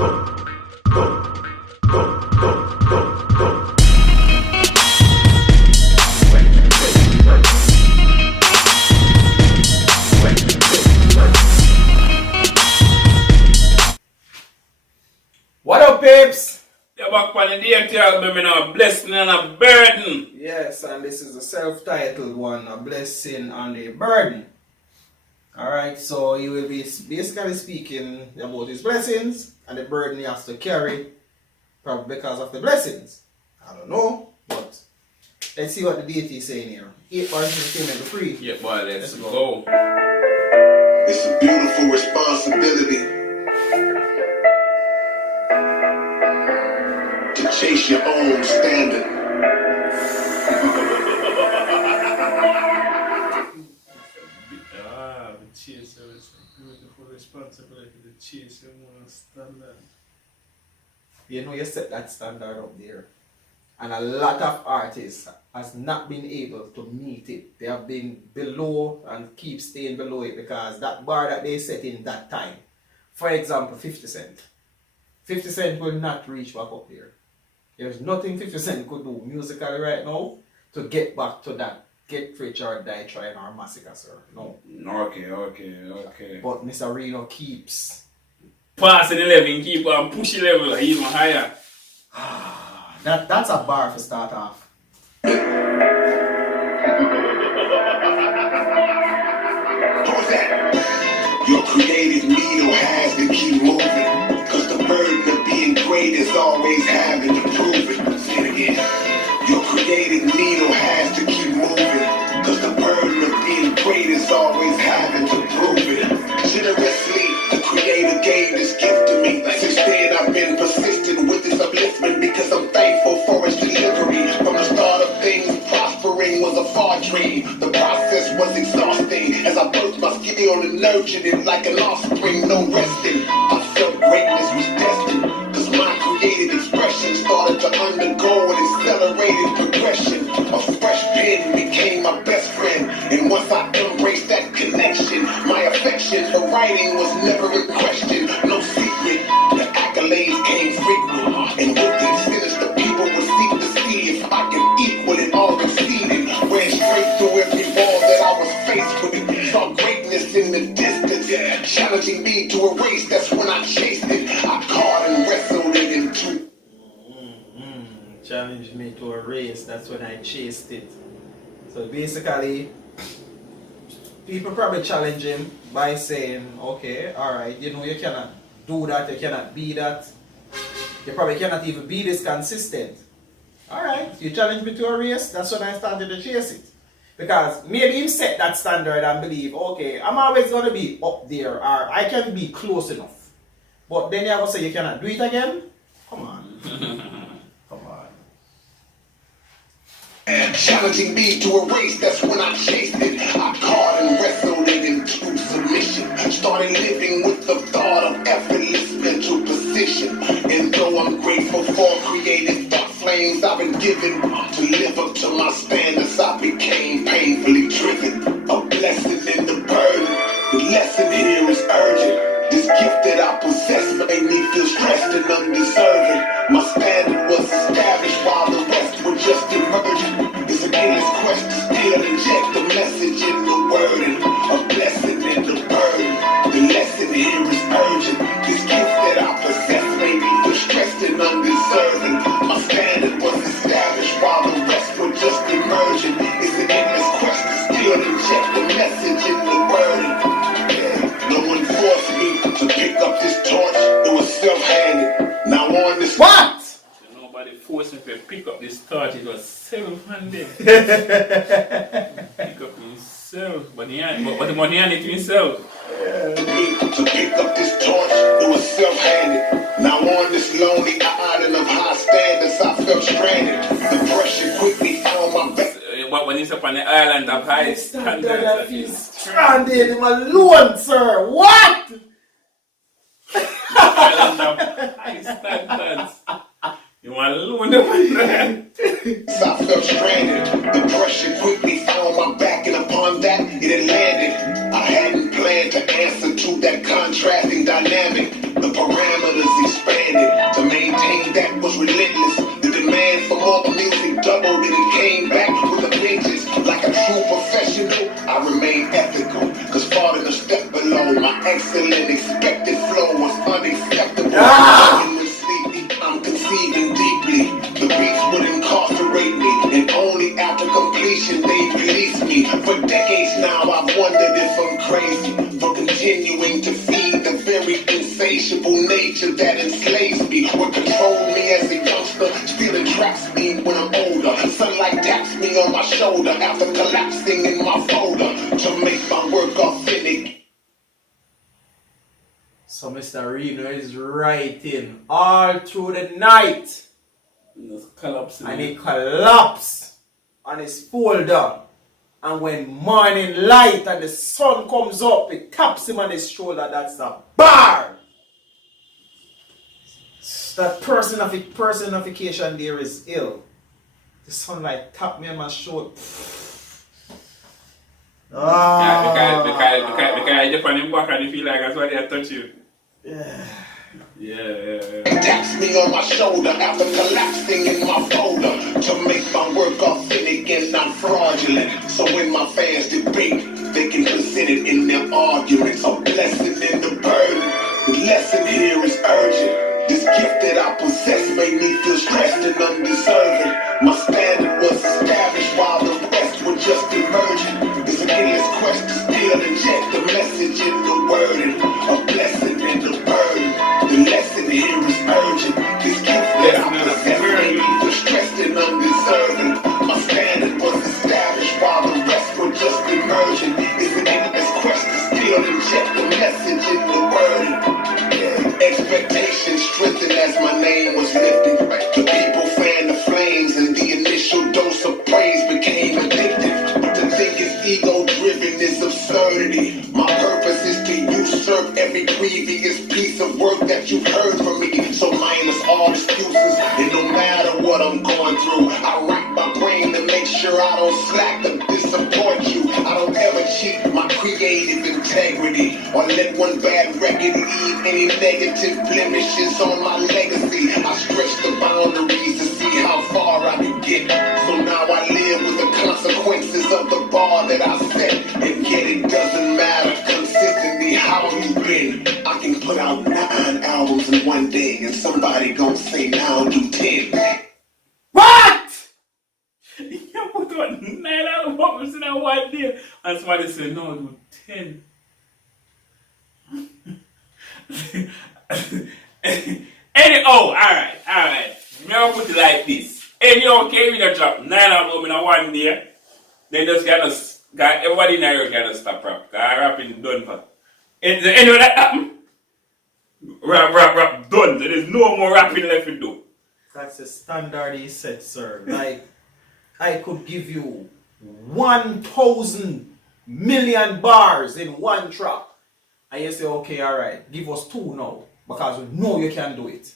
What up, peeps? You're back on the DMT album, a blessing and a burden. Yes, and this is a self-titled one, a blessing and a burden. Alright, so he will be basically speaking about his blessings and the burden he has to carry, probably because of the blessings. I don't know, but let's see what the deity is saying here. 8 bars entertainment free. Yeah, boy, let's go. It's a beautiful responsibility to chase your own standard. It's a beautiful responsibility to chase your own standard. You know, you set that standard up there. And a lot of artists has not been able to meet it. They have been below and keep staying below it because that bar that they set in that time. For example, 50 Cent. 50 Cent will not reach back up there. There's nothing 50 Cent could do musically right now to get back to that get rich or die trying or massacre, sir. No. Okay. But Mr. Reno keeps Passing 11, keep on pushing level even higher. that's a bar for start off. Who's that? Your creative needle has to keep moving, cause the burden of being great is always having to prove it. Say it again. Your creative needle has to keep moving, cause the burden of being great is always having to prove it. Generously, the creator gave this gift to me. Since then I've been persistent with this upliftment because I'm thankful for its delivery. From the start of things, prospering was a far dream. The process was exhausting as I birthed my skill and nurtured it like an offspring, no resting. I felt greatness was destined, cause my creative expression started to undergo an accelerated progression. A fresh pen became my best friend, and once I embraced that connection, my affection for writing was never in question. No secret, the accolades came frequent, and with each finish the people would seek to see if I could equal it or exceed it. Ran straight through every wall that I was faced with. Saw greatness in the distance, challenging me to a race. That's when I chased it. I caught and wrestled it into. Challenged me to a race, that's when I chased it. So basically, people probably challenge him by saying, okay, alright, you know, you cannot do that, you cannot be that. You probably cannot even be this consistent. Alright, you challenge me to a race, that's when I started to chase it. Because maybe him set that standard and believe, okay, I'm always going to be up there, or I can be close enough. But then you have to say you cannot do it again? Come on. Come on. And challenging me to a race, that's when I chased it. I caught and wrestled it into submission. Started living with the thought of effortless mental position. And though I'm grateful for creative thought flames I've been given to live up to my standards, I became painfully driven. A blessing in the burden. The lesson here is urgent. This gift that I possess made me feel stressed and undeserving. My standard was established while the rest were just emerging. It's an endless quest to still inject the message in the wording. A blessing in the burden. The lesson here is urgent. This gift that I possess made me feel stressed and undeserving. My standard was established while the rest were just emerging. It's an endless quest to still inject the message in the wording. No one forced me to pick up this torch. It was self-handed. Now on this. What? Nobody forced me to pick up this torch, it was self-handed. Pick up himself, but the money on it himself. To pick up this torch, it was self-handed. Now on this lonely island of high standards, I felt stranded. Depression quickly found my back. But when he's up on the island of high standards, He's stranded him alone, sir. What? island of high standards. You want alone up on that? I felt stranded. Depression quickly found my back, and upon that, it had landed. I hadn't planned to answer to that contrasting dynamic. The parameters expanded. culture that enslaves me, what controlled me as a youngster, still entraps me when I'm older. Sunlight taps me on my shoulder after collapsing in my folder to make my work authentic. So Mr. Reno is writing all through the night. And he collapsed on his folder. And when morning light and the sun comes up, it taps him on his shoulder. That's the bar. That personification there is ill. The sunlight tapped me on my shoulder. Because the funny back and you feel like that's why they touch you. Yeah. Taps me on my shoulder after collapsing in my folder to make my work authentic and not fraudulent. So when my fans debate, they can present it in their arguments. A blessing in the burden. The lesson here is urgent. This gift that I possess made me feel stressed and undeserving. My standard was established while the rest were just emerging. It's an endless quest to still inject the message in the wording. A blessing in the burden. The lesson here is urgent. This gift that I possess made me feel stressed and undeserving. My standard was established while the rest were just emerging. It's an endless quest to still inject the message in the wording. Expectations strengthened as my name was lifted. The people fanned the flames and the initial dose of praise became addictive. But to think it's ego-driven is absurdity. My purpose is to usurp every previous piece of work that you've heard from me. So minus all excuses, and no matter what I'm going through, I rack my brain to make sure I don't slack or disappoint you. I don't ever cheat my creative integrity or let one bad record leave any negative blemishes on my legacy. I stretch the boundaries to see how far I can get. So now I live with the consequences of the bar that I set. And yet it doesn't matter consistently how you been. I can put out 9 albums in one day and somebody gon' say now do 10. What? You put out 9 albums in one day and somebody say no do 10. Alright. Now put it like this. Anyhow, K-Rino drop 9 albums in one day. Then just got everybody in here gotta stop rap. Cause rapping done for. Anyway that happen. Rap done. There is no more rapping left to do. That's a standard he said, sir. Like, I could give you 1,000 million bars in one track. And you say, okay, alright, give us 2 now. Because we know you can do it.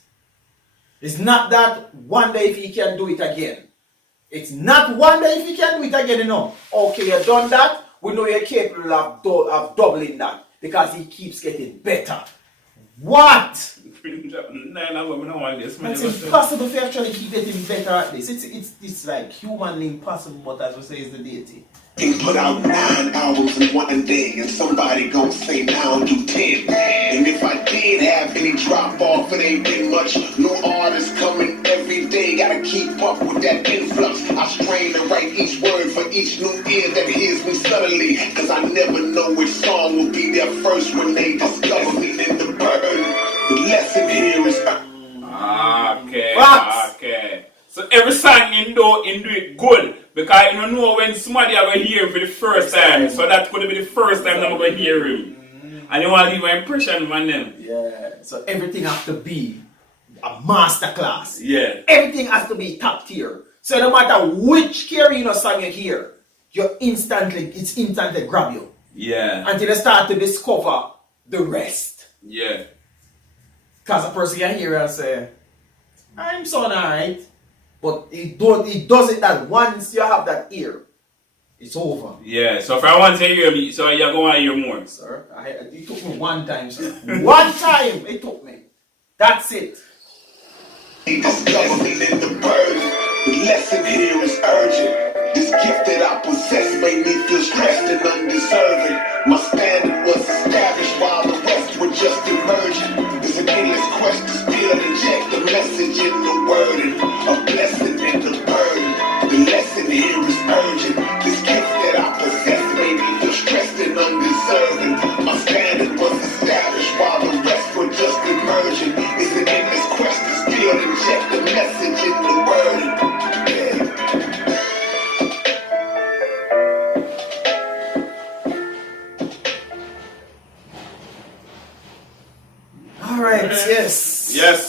It's not that one day if you can do it again. It's not one day if you can do it again, you know. Okay, you've done that. We know you're capable of doubling that. Because he keeps getting better. What? It's impossible to actually keep getting better at this. It's like humanly impossible, but as we say, it's the deity. Can put out 9 albums in one day and somebody gon' say now do 10. And if I did have any drop off, it ain't been much. New artists coming every day, gotta keep up with that influx. I strain to write each word for each new ear that hears me subtly. Cause I never know which song will be there first when they discover me in the burden. The lesson here is Okay. So every song you do it good. Because you don't know when somebody are going to hear him for the first time. So that could be the first time I'm going to hear him. And you want to leave an impression on them. Yeah. So everything has to be a masterclass. Yeah. Everything has to be top tier. So no matter which K-Rino song you hear, it's instantly grab you. Yeah. Until you start to discover the rest. Yeah. Because a person can hear and say, I'm so alright. But it does it that once you have that ear, it's over. Yeah, so if I want to hear me, so you're going to hear more. Sir, it took me one time, sir. One time it took me. That's it. Discover me in the burden. The lesson here is urgent. This gift that I possess made me feel stressed and undeserving. My standard was established while the rest were just emerging. It's an endless quest to still inject the message in the wording. A blessing in the burden. The lesson here is urgent. This gift that I possess made me feel stressed and undeserving. My standard was established while the rest were just emerging. It's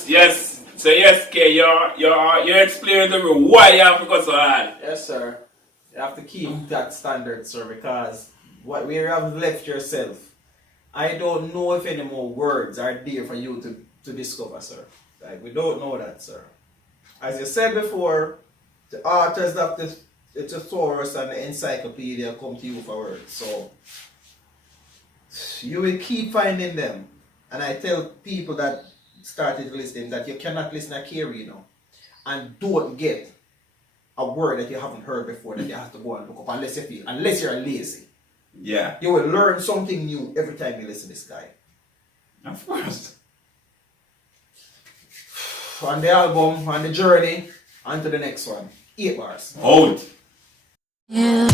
yes. So yes, K, you're explaining to me why you have to go so hard. Yes, sir. You have to keep that standard, sir, because what where you have left yourself, I don't know if any more words are there for you to discover, sir. Like, we don't know that, sir. As you said before, the authors of the thesaurus and the encyclopedia come to you for words. So you will keep finding them. And I tell people that started listening that you cannot listen to K-Rino and don't get a word that you haven't heard before that you have to go and look up unless you're lazy. Yeah. You will learn something new every time you listen to this guy. Of course. On the album, on the journey, on to the next one. 8 bars. Hold. Yeah.